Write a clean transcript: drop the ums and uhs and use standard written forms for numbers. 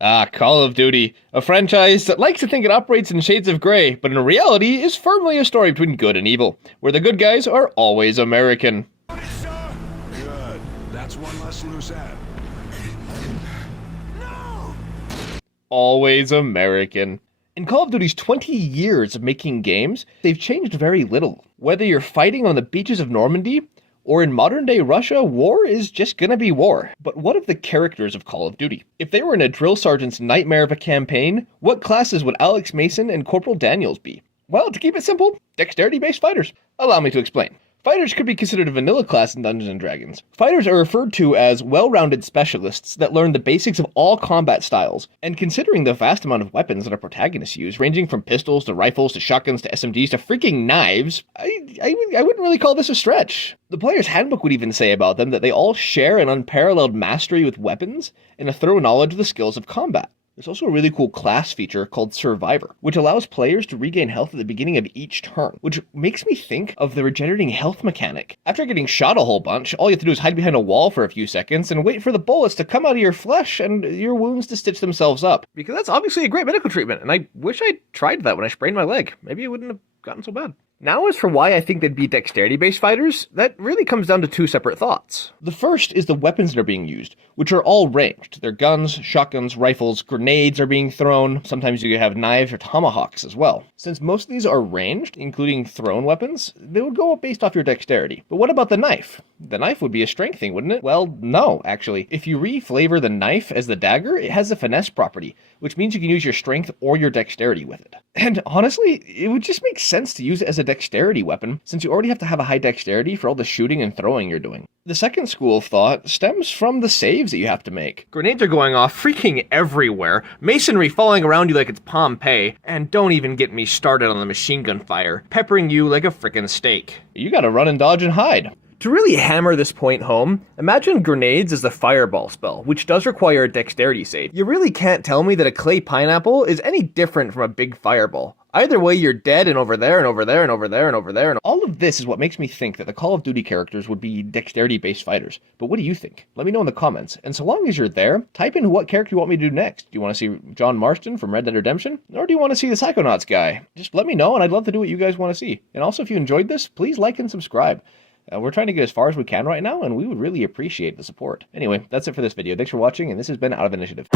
Call of Duty, a franchise that likes to think it operates in shades of grey, but in reality is firmly a story between good and evil, where the good guys are always American. Good. That's one less loose end. No! Always American. In Call of Duty's 20 years of making games, they've changed very little. Whether you're fighting on the beaches of Normandy, or in modern-day Russia, war is just gonna be war. But what of the characters of Call of Duty? If they were in a drill sergeant's nightmare of a campaign, what classes would Alex Mason and Corporal Daniels be? Well, to keep it simple, dexterity-based fighters. Allow me to explain. Fighters could be considered a vanilla class in Dungeons & Dragons. Fighters are referred to as well-rounded specialists that learn the basics of all combat styles, and considering the vast amount of weapons that our protagonists use, ranging from pistols to rifles to shotguns to SMGs to freaking knives, I wouldn't really call this a stretch. The player's handbook would even say about them that they all share an unparalleled mastery with weapons and a thorough knowledge of the skills of combat. There's also a really cool class feature called Survivor, which allows players to regain health at the beginning of each turn, which makes me think of the regenerating health mechanic. After getting shot a whole bunch, all you have to do is hide behind a wall for a few seconds and wait for the bullets to come out of your flesh and your wounds to stitch themselves up. Because that's obviously a great medical treatment, and I wish I'd tried that when I sprained my leg. Maybe it wouldn't have gotten so bad. Now as for why I think they'd be dexterity-based fighters, that really comes down to two separate thoughts. The first is the weapons that are being used, which are all ranged. They're guns, shotguns, rifles, grenades are being thrown, sometimes you have knives or tomahawks as well. Since most of these are ranged, including thrown weapons, they would go up based off your dexterity. But what about the knife? The knife would be a strength thing, wouldn't it? Well, no, actually. If you reflavor the knife as the dagger, it has a finesse property, which means you can use your strength or your dexterity with it. And honestly, it would just make sense to use it as a dexterity weapon, since you already have to have a high dexterity for all the shooting and throwing you're doing. The second school of thought stems from the saves that you have to make. Grenades are going off freaking everywhere, masonry falling around you like it's Pompeii, and don't even get me started on the machine gun fire, peppering you like a frickin' steak. You gotta run and dodge and hide. To really hammer this point home, imagine grenades as the fireball spell, which does require a dexterity save. You really can't tell me that a clay pineapple is any different from a big fireball. Either way, you're dead and over there and over there and over there and over there, and all of this is what makes me think that the Call of Duty characters would be dexterity-based fighters. But what do you think? Let me know in the comments, and so long as you're there, type in what character you want me to do next. Do you want to see John Marston from Red Dead Redemption? Or do you want to see the Psychonauts guy? Just let me know, and I'd love to do what you guys want to see. And also, if you enjoyed this, please like and subscribe. We're trying to get as far as we can right now, and we would really appreciate the support. Anyway, that's it for this video. Thanks for watching, and this has been Out of Initiative.